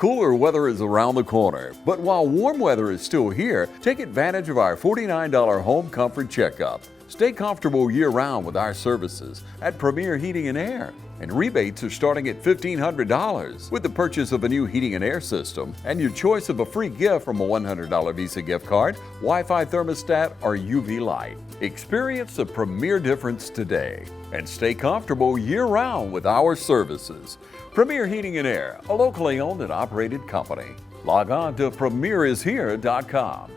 Cooler weather is around the corner, but while warm weather is still here, take advantage of our $49 home comfort checkup. Stay comfortable year-round with our services at Premier Heating and Air. And rebates are starting at $1,500 with the purchase of a new heating and air system and your choice of a free gift from a $100 Visa gift card, Wi-Fi thermostat, or UV light. Experience the Premier difference today and stay comfortable year-round with our services. Premier Heating and Air, a locally owned and operated company. Log on to premierishere.com.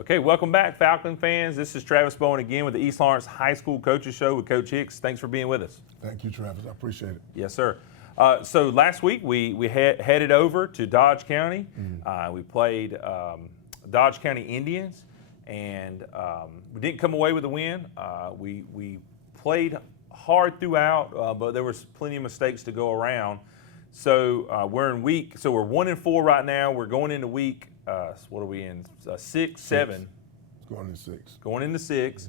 Okay, welcome back, Falcon fans. This is Travis Bowen again with the East Lawrence High School Coaches Show with Coach Hicks. Thanks for being with us. Thank you, Travis. I appreciate it. Yes, sir. So last week we headed over to Dodge County. We played Dodge County Indians, and we didn't come away with a win. We played hard throughout, but there was plenty of mistakes to go around. So we're 1-4 right now. We're going into week. What are we in? 6, 7. It's going into 6. Going into 6.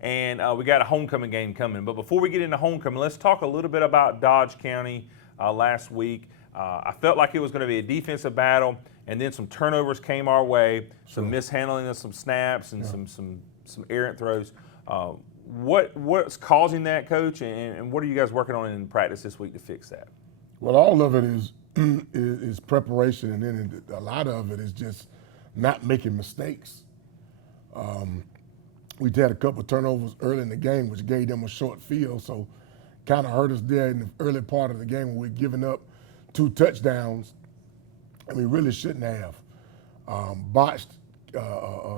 And we got a homecoming game coming. But before we get into homecoming, let's talk a little bit about Dodge County last week. I felt like it was going to be a defensive battle, and then some turnovers came our way, some mishandling of some snaps and some errant throws. What's causing that, Coach, and what are you guys working on in practice this week to fix that? Well, all of it is preparation, and then a lot of it is just not making mistakes. We had a couple of turnovers early in the game, which gave them a short field, so kind of hurt us there in the early part of the game when we're giving up 2 touchdowns, and we really shouldn't have. Botched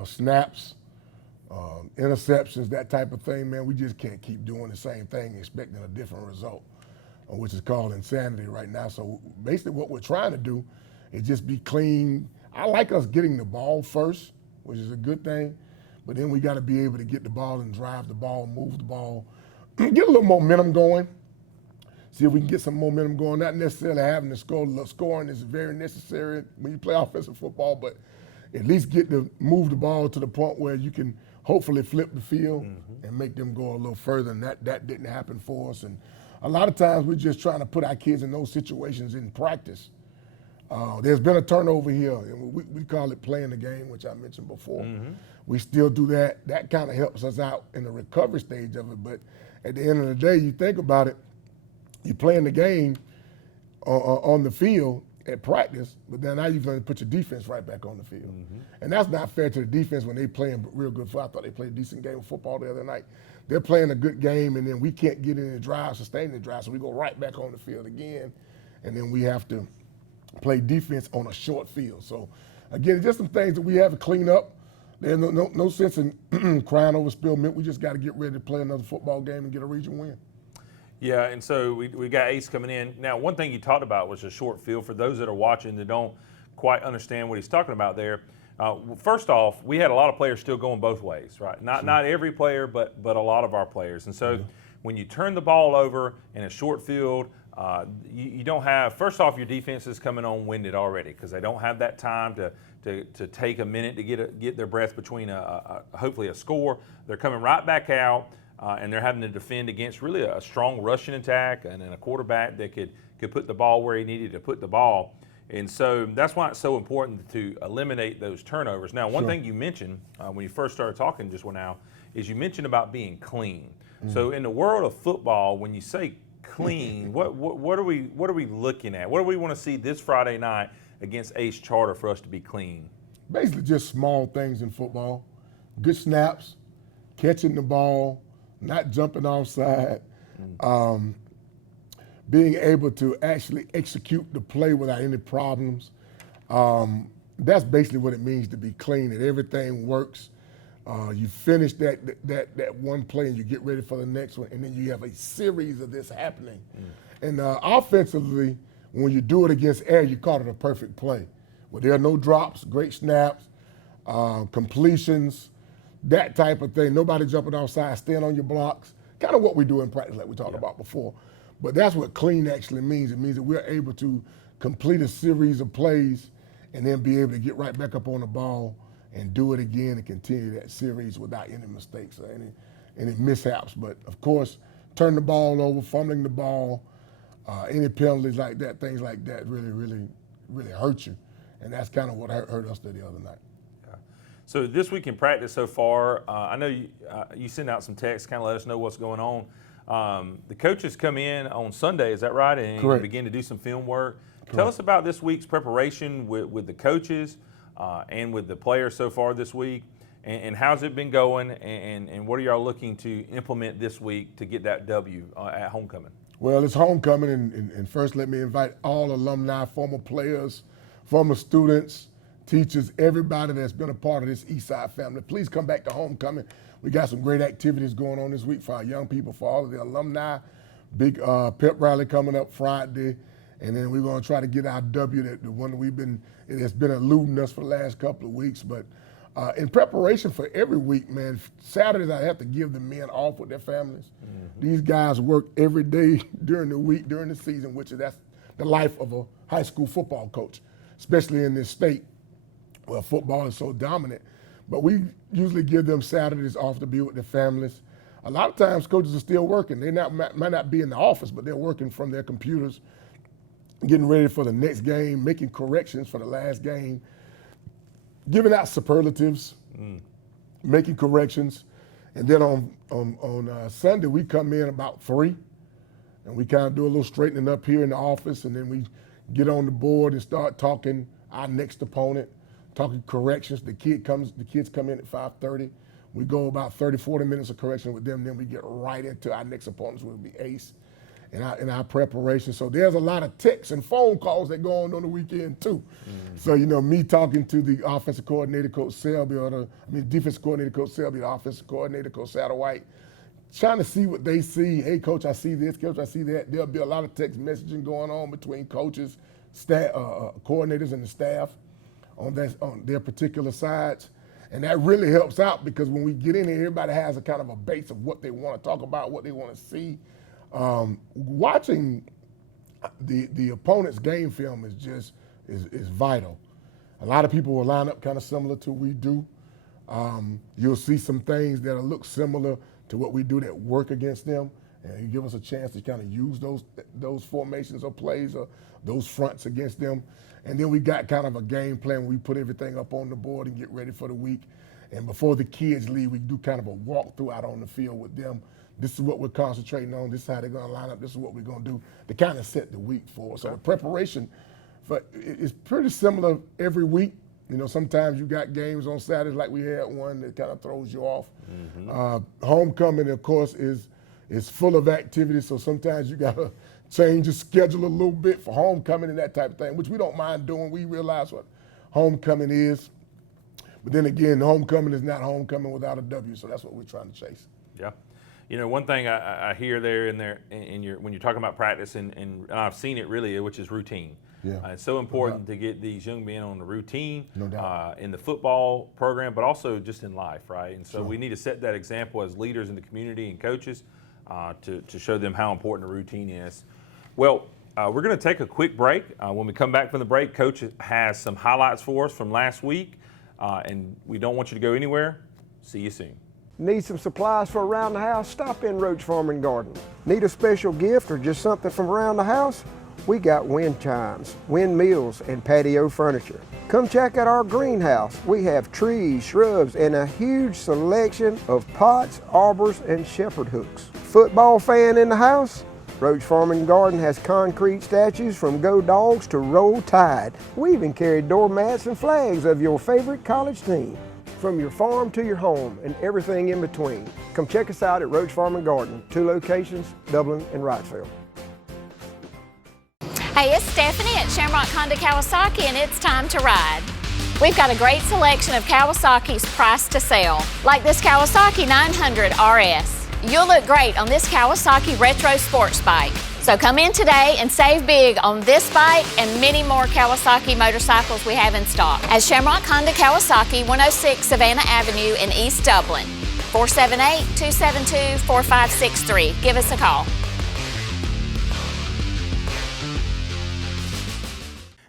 snaps, interceptions, that type of thing, man. We just can't keep doing the same thing expecting a different result, which is called insanity right now. So basically what we're trying to do is just be clean. I like us getting the ball first, which is a good thing, but then we got to be able to get the ball and drive the ball, move the ball, get a little momentum going, see if we can get some momentum going, not necessarily having to score. Scoring is very necessary when you play offensive football, but at least move the ball to the point where you can hopefully flip the field and make them go a little further, and that didn't happen for us. And a lot of times we're just trying to put our kids in those situations in practice. There's been a turnover here, and we call it playing the game, which I mentioned before. We still do that. That kind of helps us out in the recovery stage of it. But at the end of the day, you think about it, you're playing the game on the field at practice, but then now you're going to put your defense right back on the field. And that's not fair to the defense when they playing real good football. I thought they played a decent game of football the other night. They're playing a good game, and then we can't get in the drive, sustain the drive, so we go right back on the field again, and then we have to play defense on a short field. So, again, just some things that we have to clean up. There's no sense in crying over spilled milk. We just got to get ready to play another football game and get a region win. Yeah, and so we got Ace coming in. Now, one thing you talked about was a short field. For those that are watching that don't quite understand what he's talking about there, first off, we had a lot of players still going both ways, right? Not every player, but a lot of our players. And so when you turn the ball over in a short field, you don't have, first off, your defense is coming on winded already because they don't have that time to take a minute to get their breath between hopefully a score. They're coming right back out, and they're having to defend against really a strong rushing attack and then a quarterback that could put the ball where he needed to put the ball. And so that's why it's so important to eliminate those turnovers. Now, one thing you mentioned when you first started talking just now is you mentioned about being clean. So in the world of football, when you say clean, what are we looking at? What do we want to see this Friday night against Ace Charter for us to be clean? Basically just small things in football. Good snaps, catching the ball, not jumping offside, being able to actually execute the play without any problems. That's basically what it means to be clean, that everything works. You finish that one play and you get ready for the next one, and then you have a series of this happening. And offensively, when you do it against air, you call it a perfect play. Well, there are no drops, great snaps, completions, that type of thing. Nobody jumping offside, staying on your blocks. Kind of what we do in practice like we talked about before. But that's what clean actually means. It means that we're able to complete a series of plays and then be able to get right back up on the ball and do it again and continue that series without any mistakes or any mishaps. But, of course, turn the ball over, fumbling the ball, any penalties like that, things like that really, really, really hurt you. And that's kind of what hurt us the other night. So this week in practice so far, I know you send out some texts, kind of let us know what's going on. The coaches come in on Sunday, is that right? And Correct. begin to do some film work. Correct. Tell us about this week's preparation with the coaches and with the players so far this week, and how's it been going, and what are y'all looking to implement this week to get that W at homecoming? Well, it's homecoming, and first let me invite all alumni, former players, former students, teachers, everybody that's been a part of this Eastside family. Please come back to homecoming. We got some great activities going on this week for our young people, for all of the alumni. Big pep rally coming up Friday, and then we're going to try to get our W, the one that it has been eluding us for the last couple of weeks. But in preparation for every week, man, Saturdays I have to give the men off with their families. Mm-hmm. These guys work every day during the week, during the season, that's the life of a high school football coach, especially in this state. Well, football is so dominant, but we usually give them Saturdays off to be with their families. A lot of times coaches are still working. They might not be in the office, but they're working from their computers, getting ready for the next game, making corrections for the last game, giving out superlatives, making corrections. And then on Sunday, we come in about 3, and we kind of do a little straightening up here in the office, and then we get on the board and start talking our next opponent, talking corrections. The kids come in at 5:30. We go about 30, 40 minutes of correction with them. Then we get right into our next opponents, which will be Ace, in our preparation. So there's a lot of texts and phone calls that go on the weekend too. Mm-hmm. So, me talking to the offensive coordinator, Coach Selby, defensive coordinator, Coach Selby, the offensive coordinator, Coach Satterwhite, trying to see what they see. Hey, Coach, I see this. Coach, I see that. There'll be a lot of text messaging going on between coaches, staff, coordinators, and the staff on their particular sides. And that really helps out because when we get in here, everybody has a kind of a base of what they want to talk about, what they want to see. Watching the opponent's game film is vital. A lot of people will line up kind of similar to what we do. You'll see some things that'll look similar to what we do that work against them, and you give us a chance to kind of use those formations or plays or those fronts against them. And then we got kind of a game plan where we put everything up on the board and get ready for the week. And before the kids leave, we do kind of a walkthrough out on the field with them. This is what we're concentrating on. This is how they're going to line up. This is what we're going to do to kind of set the week for us. So the preparation is pretty similar every week. Sometimes you got games on Saturdays like we had one that kind of throws you off. Mm-hmm. Homecoming, of course, is full of activities. So sometimes you got to change the schedule a little bit for homecoming and that type of thing, which we don't mind doing. We realize what homecoming is. But then again, homecoming is not homecoming without a W, so that's what we're trying to chase. Yeah. One thing I hear when you're talking about practice, and I've seen it really, which is routine. Yeah. It's so important to get these young men on the routine, no doubt. In the football program, but also just in life, right? And so Sure. we need to set that example as leaders in the community and coaches to show them how important a routine is. Well, we're going to take a quick break. When we come back from the break, Coach has some highlights for us from last week, and we don't want you to go anywhere. See you soon. Need some supplies for around the house? Stop in Roach Farm and Garden. Need a special gift or just something from around the house? We got wind chimes, windmills, and patio furniture. Come check out our greenhouse. We have trees, shrubs, and a huge selection of pots, arbors, and shepherd hooks. Football fan in the house? Roach Farm and Garden has concrete statues from Go Dogs to Roll Tide. We even carry doormats and flags of your favorite college team. From your farm to your home and everything in between. Come check us out at Roach Farm and Garden, 2 locations, Dublin and Wrightsville. Hey, it's Stephanie at Shamrock Honda Kawasaki, and it's time to ride. We've got a great selection of Kawasaki's price to sell, like this Kawasaki 900 RS. You'll look great on this Kawasaki retro sports bike. So come in today and save big on this bike and many more Kawasaki motorcycles we have in stock at Shamrock Honda Kawasaki, 106 Savannah Avenue in East Dublin. 478-272-4563. Give us a call.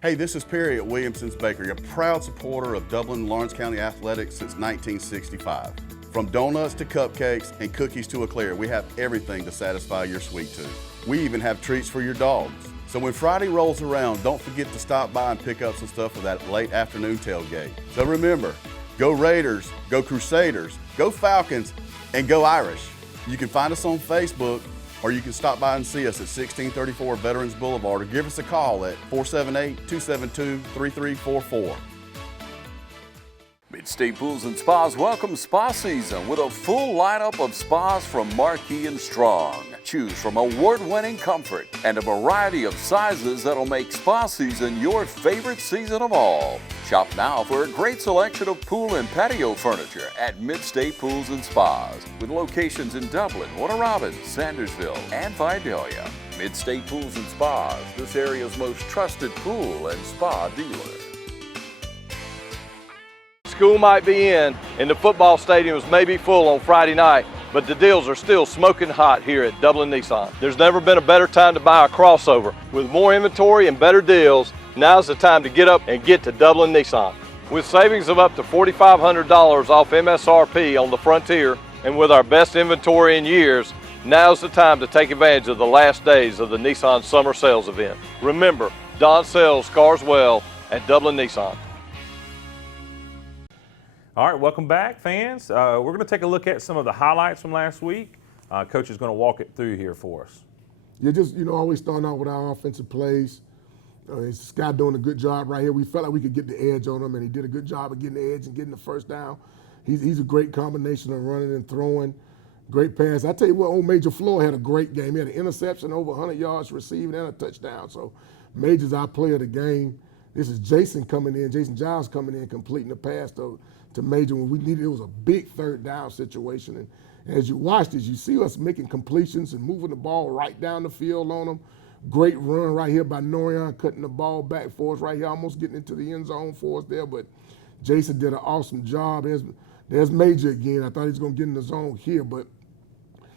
Hey, this is Perry at Williamson's Bakery, a proud supporter of Dublin and Lawrence County athletics since 1965. From donuts to cupcakes and cookies to eclair, we have everything to satisfy your sweet tooth. We even have treats for your dogs. So when Friday rolls around, don't forget to stop by and pick up some stuff for that late afternoon tailgate. So remember, go Raiders, go Crusaders, go Falcons, and go Irish. You can find us on Facebook, or you can stop by and see us at 1634 Veterans Boulevard, or give us a call at 478-272-3344. Mid-State Pools and Spas welcomes spa season with a full lineup of spas from Marquee and Strong. Choose from award-winning comfort and a variety of sizes that'll make spa season your favorite season of all. Shop now for a great selection of pool and patio furniture at Mid-State Pools and Spas, with locations in Dublin, Warner Robins, Sandersville, and Vidalia. Mid-State Pools and Spas, this area's most trusted pool and spa dealer. School might be in and the football stadiums may be full on Friday night, but the deals are still smoking hot here at Dublin Nissan. There's never been a better time to buy a crossover. With more inventory and better deals, now's the time to get up and get to Dublin Nissan. With savings of up to $4,500 off MSRP on the Frontier, and with our best inventory in years, now's the time to take advantage of the last days of the Nissan Summer Sales event. Remember, Don sells cars well at Dublin Nissan. All right, welcome back, fans. We're going to take a look at some of the highlights from last week. Coach is going to walk it through here for us. Yeah, just, always starting out with our offensive plays. Scott doing a good job right here. We felt like we could get the edge on him, and he did a good job of getting the edge and getting the first down. He's a great combination of running and throwing. Great pass. I tell you what, old Major Floyd had a great game. He had an interception, over 100 yards receiving, and a touchdown. So Major's our player of the game. This is Jason coming in, Jason Giles coming in, completing the pass to Major when we needed. It was a big third down situation. And as you watch this, you see us making completions and moving the ball right down the field on them. Great run right here by Norian, cutting the ball back for us right here, almost getting into the end zone for us there. But Jason did an awesome job. There's Major again. I thought he was going to get in the zone here, but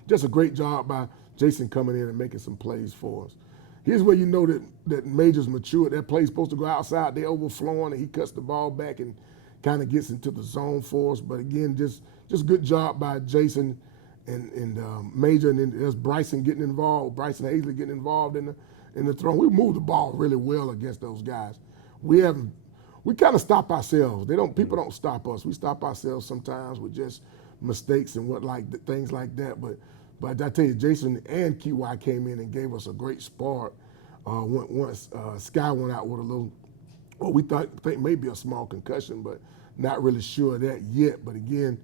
just a great job by Jason coming in and making some plays for us. Here's where you know that Major's matured. That play's supposed to go outside. They're overflowing, and he cuts the ball back and kind of gets into the zone for us. But again, just good job by Jason and Major, and then there's Bryson getting involved. Bryson Hazley getting involved in the throw. We moved the ball really well against those guys. We kind of stop ourselves. People don't stop us. We stop ourselves sometimes with just mistakes and things like that. But I tell you, Jason and KY came in and gave us a great spark. Once Sky went out with a little, we think maybe a small concussion, but not really sure of that yet. But again,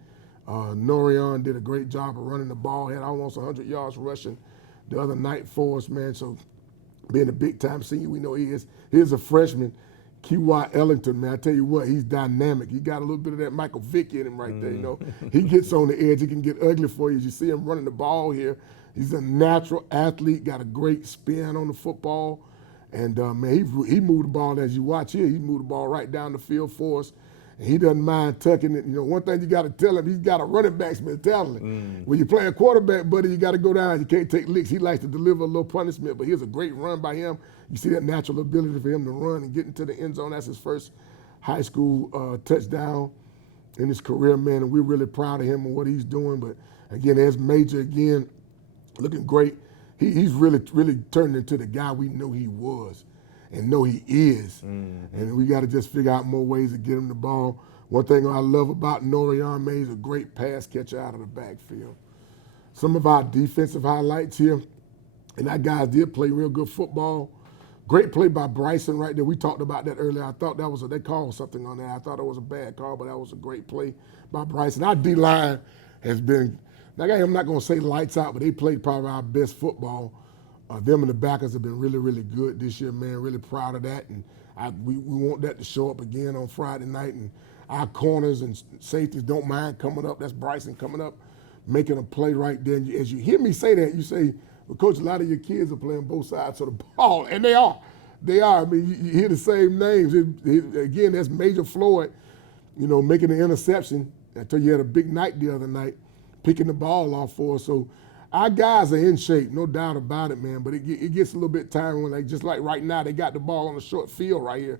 Norian did a great job of running the ball, had almost 100 yards rushing the other night for us, man. So being a big-time senior, we know he is. Here's a freshman, Q.Y. Ellington, man. I tell you what, he's dynamic. He got a little bit of that Michael Vick in him right there, He gets on the edge. He can get ugly for you. As you see him running the ball here, he's a natural athlete, got a great spin on the football. And, man, he moved the ball, as you watch here, he moved the ball right down the field for us. And he doesn't mind tucking it. One thing you got to tell him, he's got a running back's mentality. When you're playing quarterback, buddy, you got to go down. You can't take licks. He likes to deliver a little punishment, but here's a great run by him. You see that natural ability for him to run and get into the end zone. That's his first high school touchdown in his career, man, and we're really proud of him and what he's doing. But, again, there's Major again, looking great. He's really, really turned into the guy we know he was and know he is. And we got to just figure out more ways to get him the ball. One thing I love about Norian, man, he's a great pass catcher out of the backfield. Some of our defensive highlights here, and that guy did play real good football. Great play by Bryson right there. We talked about that earlier. I thought that was they called something on that. I thought it was a bad call, but that was a great play by Bryson. Our D-line has been, I'm not going to say lights out, but they played probably our best football Them and the backers have been really, really good this year, man. Really proud of that, and we want that to show up again on Friday night. And our corners and safeties don't mind coming up. That's Bryson coming up, making a play right there. And as you hear me say that, you say, well, Coach, a lot of your kids are playing both sides of the ball, and they are. They are. I mean, you hear the same names. Again, that's Major Floyd, making the interception. I told you, he had a big night the other night, picking the ball off for us. So our guys are in shape, no doubt about it, man. But it gets a little bit tiring when just like right now, they got the ball on the short field right here.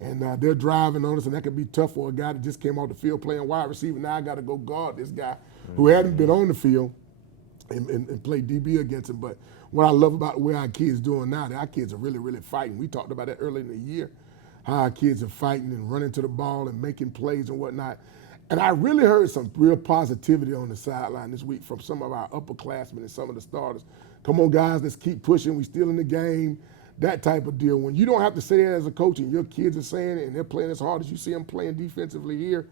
And they're driving on us, and that could be tough for a guy that just came off the field playing wide receiver. Now I got to go guard this guy who hadn't been on the field and play DB against him. But what I love about the way our kids doing now, that our kids are really, really fighting. We talked about that earlier in the year, how our kids are fighting and running to the ball and making plays and whatnot. And I really heard some real positivity on the sideline this week from some of our upperclassmen and some of the starters. Come on, guys, let's keep pushing. We still in the game, that type of deal. When you don't have to say that as a coach and your kids are saying it and they're playing as hard as you see them playing defensively here,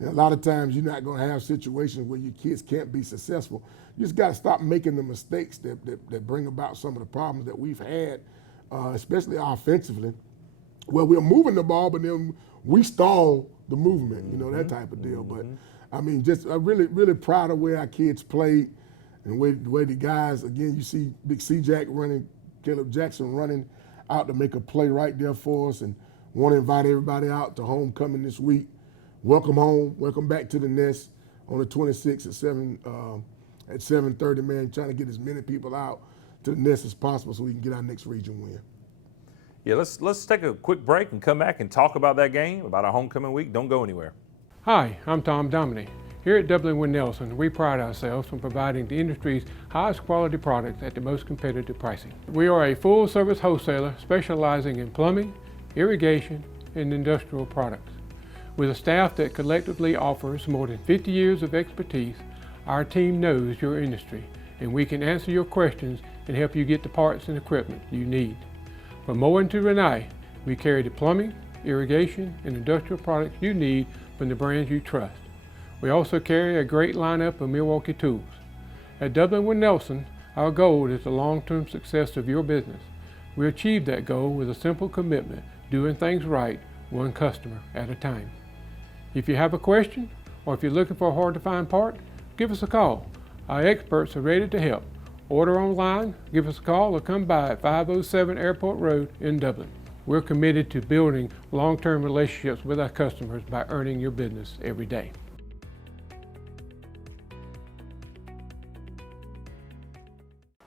and a lot of times you're not going to have situations where your kids can't be successful. You just got to stop making the mistakes that bring about some of the problems that we've had, especially offensively, where we're moving the ball, but then we stall the movement, that type of deal. But, I mean, I'm really, really proud of where our kids played and the way the guys, again, you see Big C-Jack running, Caleb Jackson running out to make a play right there for us, and want to invite everybody out to homecoming this week. Welcome home. Welcome back to the Nest on the 26th at 7:30, man. Trying to get as many people out to the Nest as possible so we can get our next region win. Yeah, let's take a quick break and come back and talk about that game, about our homecoming week. Don't go anywhere. Hi, I'm Tom Domine. Here at Dublin with Nelson, we pride ourselves on providing the industry's highest quality products at the most competitive pricing. We are a full-service wholesaler specializing in plumbing, irrigation, and industrial products. With a staff that collectively offers more than 50 years of expertise, our team knows your industry, and we can answer your questions and help you get the parts and equipment you need. From Mowing to Renee, we carry the plumbing, irrigation, and industrial products you need from the brands you trust. We also carry a great lineup of Milwaukee tools. At Dublin with Nelson, our goal is the long-term success of your business. We achieve that goal with a simple commitment, doing things right, one customer at a time. If you have a question, or if you're looking for a hard-to-find part, give us a call. Our experts are ready to help. Order online, give us a call, or come by at 507 Airport Road in Dublin. We're committed to building long-term relationships with our customers by earning your business every day.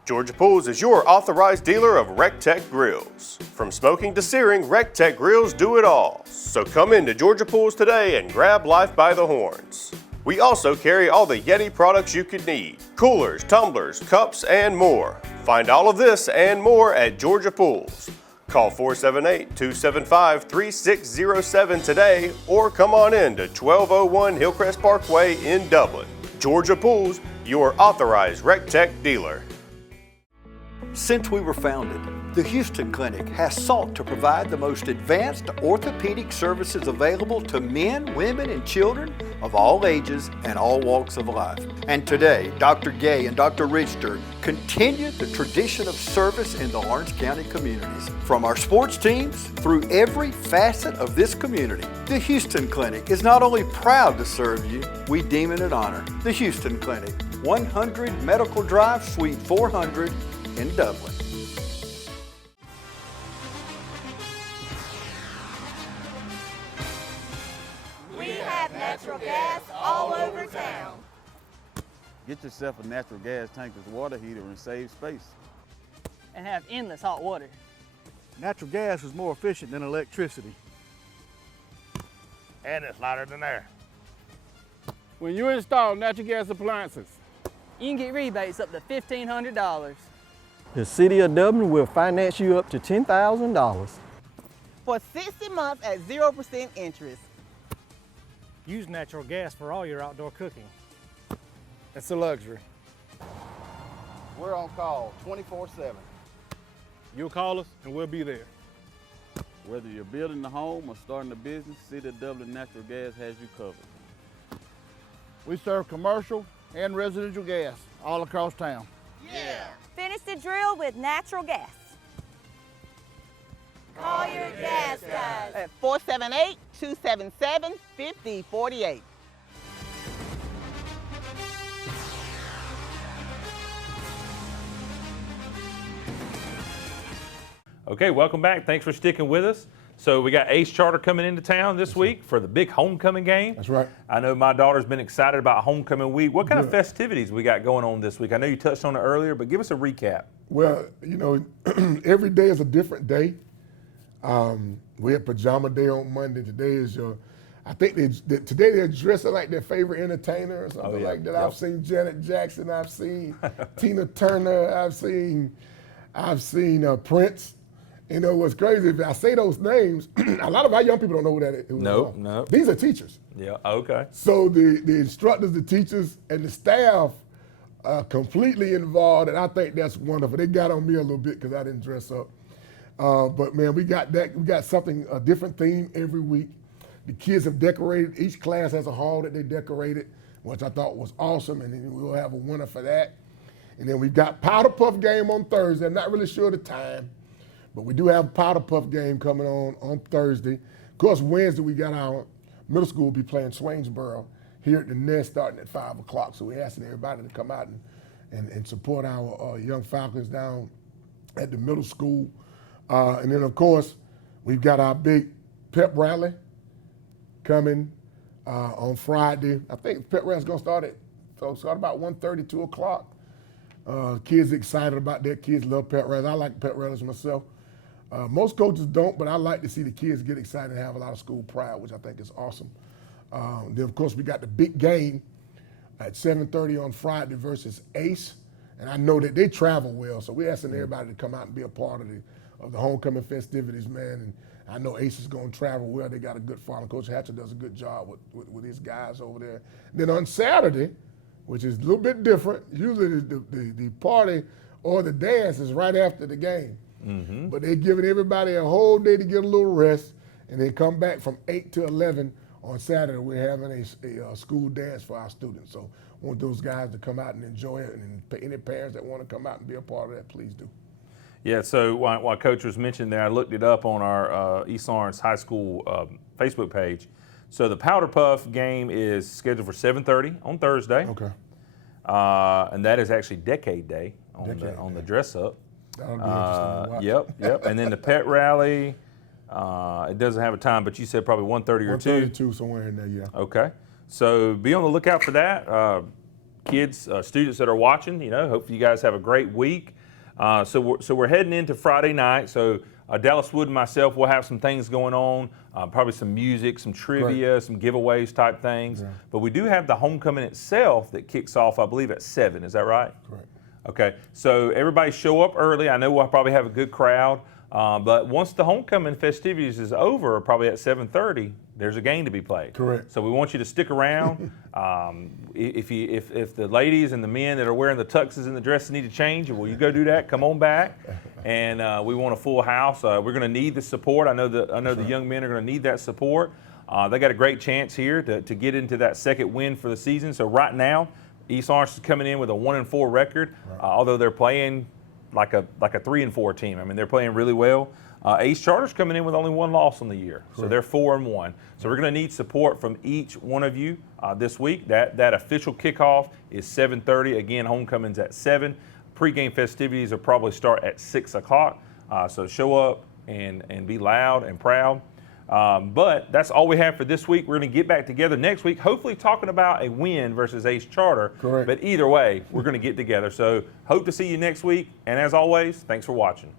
Georgia Pools is your authorized dealer of RecTech grills. From smoking to searing, RecTech grills do it all. So come into Georgia Pools today and grab life by the horns. We also carry all the Yeti products you could need: coolers, tumblers, cups, and more. Find all of this and more at Georgia Pools. Call 478-275-3607 today or come on in to 1201 Hillcrest Parkway in Dublin. Georgia Pools, your authorized RecTech dealer. Since we were founded, the Houston Clinic has sought to provide the most advanced orthopedic services available to men, women, and children of all ages and all walks of life. And today, Dr. Gay and Dr. Richter continue the tradition of service in the Lawrence County communities. From our sports teams through every facet of this community, the Houston Clinic is not only proud to serve you, we deem it an honor. The Houston Clinic, 100 Medical Drive, Suite 400 in Dublin. We have natural gas all over town. Get yourself a natural gas tankless water heater and save space. And have endless hot water. Natural gas is more efficient than electricity. And it's lighter than air. When you install natural gas appliances, you can get rebates up to $1,500. The City of Dublin will finance you up to $10,000. For 60 months at 0% interest. Use natural gas for all your outdoor cooking. It's a luxury. We're on call 24/7. You'll call us and we'll be there. Whether you're building a home or starting a business, City of Dublin Natural Gas has you covered. We serve commercial and residential gas all across town. Yeah. Finish the drill with natural gas. Call your gas guys. At 478-277-5048. Okay, welcome back. Thanks for sticking with us. So we got Ace Charter coming into town this week for the big homecoming game. That's right. I know my daughter's been excited about homecoming week. What kind of festivities we got going on this week? I know you touched on it earlier, but give us a recap. Well, you know, every day is a different day. We had pajama day on Monday. Today is I think today they're dressing like their favorite entertainer or something like that. Yep. I've seen Janet Jackson. I've seen Tina Turner. I've seen Prince. You know what's crazy? If I say those names, a lot of our young people don't know who that is. No. These are teachers. Yeah. Okay. So the instructors, the teachers, and the staff are completely involved, and I think that's wonderful. They got on me a little bit because I didn't dress up. But man, we got something, a different theme every week. The kids have decorated. Each class has a hall that they decorated, which I thought was awesome, and then we'll have a winner for that. And then we got Powder Puff game on Thursday. I'm not really sure the time, but we do have a Powder Puff game coming on Thursday. Of course, Wednesday we got our middle school will be playing Swainsboro here at the Nest starting at 5 o'clock. So we're asking everybody to come out and support our young Falcons down at the middle school. And then, of course, we've got our big pep rally coming on Friday. I think pep rally's going to start about 1:30, 2 o'clock. Kids excited about that. Kids love pep rallies. I like pep rallies myself. Most coaches don't, but I like to see the kids get excited and have a lot of school pride, which I think is awesome. Then, of course, we got the big game at 7:30 on Friday versus Ace. And I know that they travel well, so we're asking everybody to come out and be a part of the homecoming festivities, man. And I know Ace is going to travel well. They got a good farm. Coach Hatcher does a good job with his guys over there. Then on Saturday, which is a little bit different, usually the party or the dance is right after the game. Mm-hmm. But they're giving everybody a whole day to get a little rest, and they come back from 8 to 11 on Saturday. We're having a school dance for our students. So I want those guys to come out and enjoy it, and any parents that want to come out and be a part of that, please do. Yeah, so while Coach was mentioning there, I looked it up on our East Lawrence High School Facebook page. So the Powder Puff game is scheduled for 7:30 on Thursday. Okay. And that is actually Decade Day on the dress up. That'll be interesting to watch. Yep. And then the pet rally, it doesn't have a time, but you said probably 1:30 or 2. 1:32, somewhere in there, yeah. Okay. So be on the lookout for that. Kids, students that are watching, hopefully you guys have a great week. So we're heading into Friday night. So Dallas Wood and myself will have some things going on, probably some music, some trivia, some giveaways type things. Yeah. But we do have the homecoming itself that kicks off, I believe, at 7. Is that right? Correct. Okay. So everybody show up early. I know we'll probably have a good crowd. But once the homecoming festivities is over, probably at 7:30, there's a game to be played. Correct. So we want you to stick around. If the ladies and the men that are wearing the tuxes and the dresses need to change, well, you go do that. Come on back. And we want a full house. We're going to need the support. I know the young men are going to need that support. They got a great chance here to get into that second win for the season. So right now, East Lawrence is coming in with a 1-4 record, although they're playing like a 3-4 team. I mean, they're playing really well. Ace Charter's coming in with only 1 loss on the year, so they're 4-1. So we're going to need support from each one of you this week. That official kickoff is 7:30. Again, homecoming's at 7. Pre-game festivities will probably start at 6 o'clock. So show up and be loud and proud. But that's all we have for this week. We're going to get back together next week, hopefully talking about a win versus Ace Charter. Correct. But either way, we're going to get together. So hope to see you next week. And as always, thanks for watching.